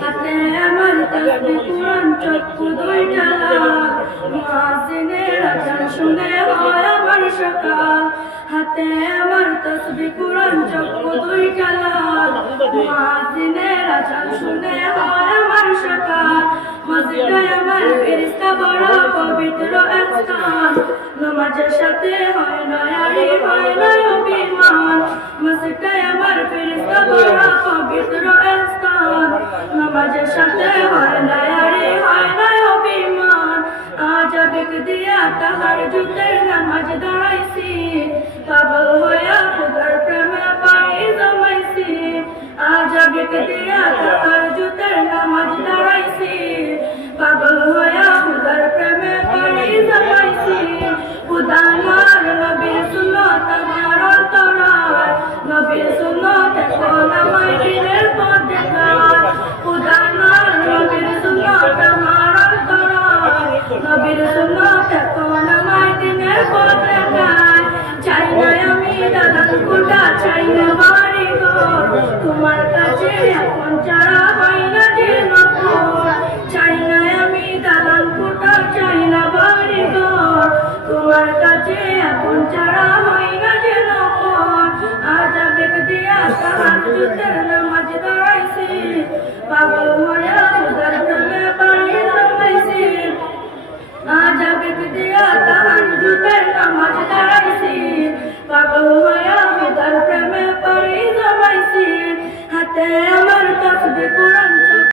হাতে আমার তাসবিহ কুরআন চক্ষু দুইটা মুয়াজ্জিনের আযান শুনে হয় আমার সকাল। হাতে আমার তাসবিহ কুরআন চক্ষু দুইটা মুয়াজ্জিনের আযান শুনে হয় আমার সকাল। মসজিদে আমার ফেরেশতা বড় পবিত্র স্থান, নামাজের সাথে হয় না আরি হয় না অভিমান। মসজিদে আমার ফেরেশতা বড় পবিত্র স্থান, নামাজের সাথে হয় না আরি হয় না অভিমান। আজ আবেগ দিয়া তাহাজ্জুদের নামাজ দাঁড়াইছি, পাগল হইয়া খোদার প্রেমে পাড়ি জমাইছি। আজ আবেগ দিয়া তাহাজ্জুদের নামাজ দাঁড়াইছি, পাগল হইয়া খোদার প্রেমে পাড়ি জমাইছি। খোদা আমার নবীর সুন্নাত আমার অন্তরায়, নবীর সুন্নাত এখন আমার দিনের পথ দেখায়। খোদা আমার নবীর সুন্নাত আমার অন্তরায়, নবীর সুন্নাত এখন আমার দিনের পথ দেখায়। চাই না আমি দালান কোঠা, চাই না বাড়ি ঘর, তোমার কাছে এখন ছাড়া হয় না যে নকল। চাই না আমি দালান কোঠা, চাই না বাড়ি ঘর, তোমার কাছে এখন ছাড়া হয় না যে নকল। আজ আবেগ দিয়া তাহাজ্জুদের নামাজ দাঁড়াইছি, পাগল